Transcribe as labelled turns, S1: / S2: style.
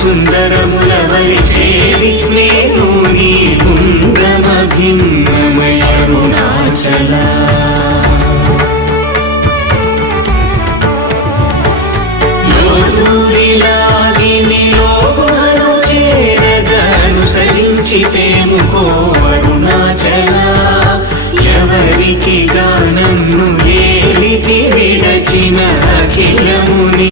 S1: సుందరములవలి చేరి నేను నీ గుండ్రమభిన్నమయ అరుణాచలా. చితేము కోరుణాచలా ఎవరికి గానన్ను ఏలితి విడచిన అఖిలము